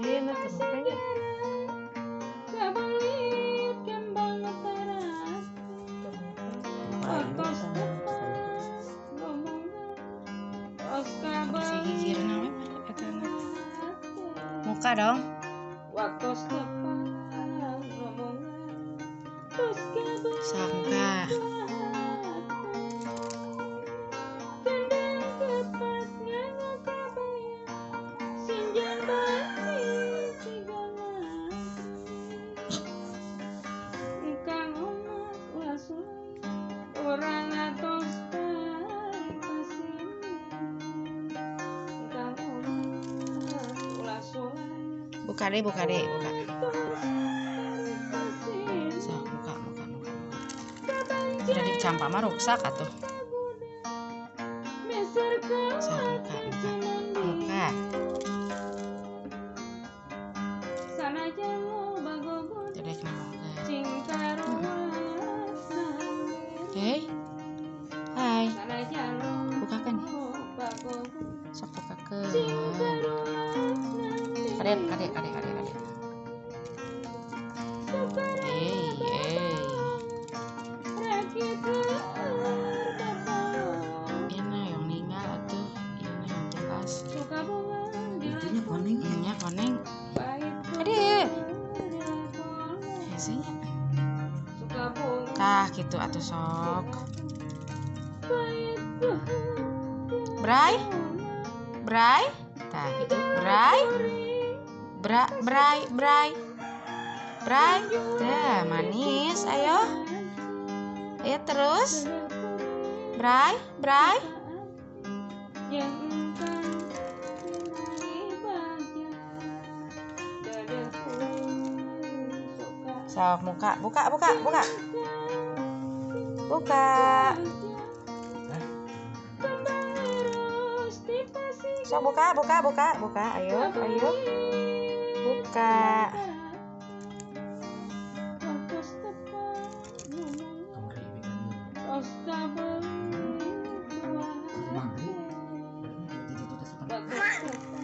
Enak makanya. Bisa gigir nawe muka dong. Sangka. Buka deh, buka. So, buka. Udah dicampak mah rusak atuh. So, buka. Jadi kenapa buka? Hey, hai. Bukakan. Sok bukakan. Kadek. Hey. Ini yang ninggal atuh. Ini yang jelas. Itunya kuning. Ininya kuning. Kadek. Hesinya. Tah gitu atuh sok. Bray. Tah gitu. Bray. Dah manis, ayo terus. Bray. Sok muka, buka. Sok buka. Ayo. Buka.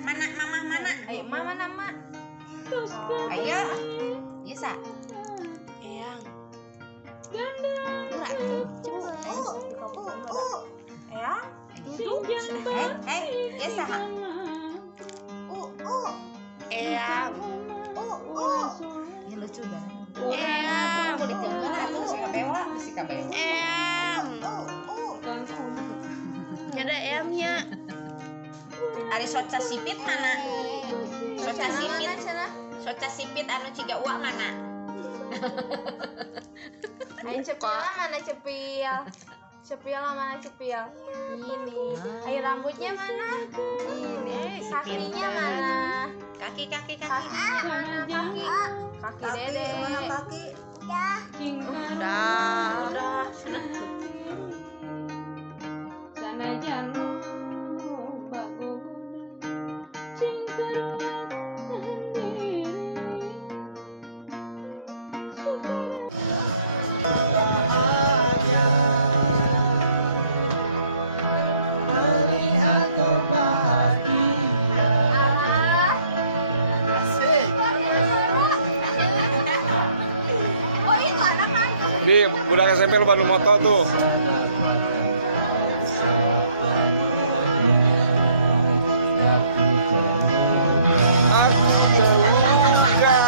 Mana? Ayo, mama nama. Ayo. Bisa. Eyang. Gerak. Eyang. Bisa. Eyang. Ini lucu banget. Eyang. Boleh ditinggal atau si kabewa? Eyang. Ada eyangnya. Ari soca sipit mana? Soca sipit anu ciga uak mana? Ayo cepil mana cepil? Mana cepil? Ini. Ayo rambutnya mana? Ini. Kakinya mana? Kaki. Mana kaki? Kaki dede. Mana kaki? Udah. Di budak SMP lu baru moto tuh. Aku terluka.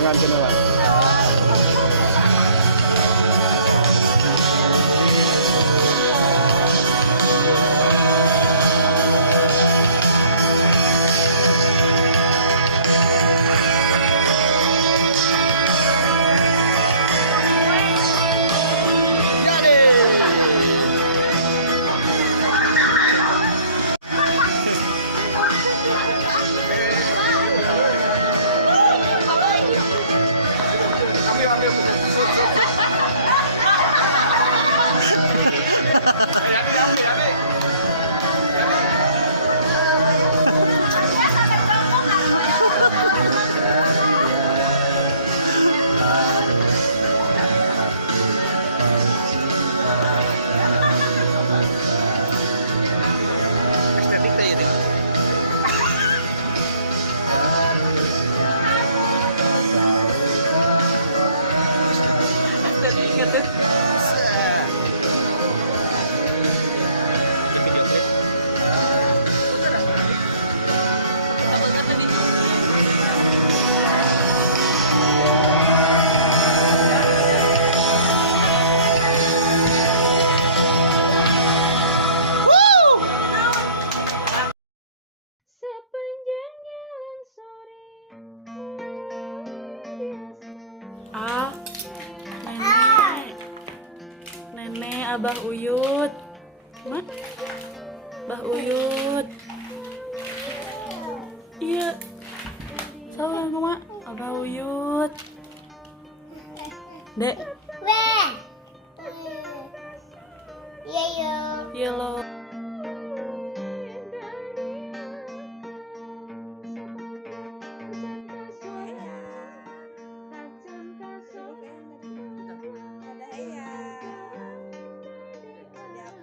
pengantin lah. Sepanjang jalan sore Ah, nenek, nenek, abah Uyut, mak, abah Uyut, iya, salam mak, abah Uyut, dek, iya lo,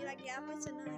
lagi apa cenah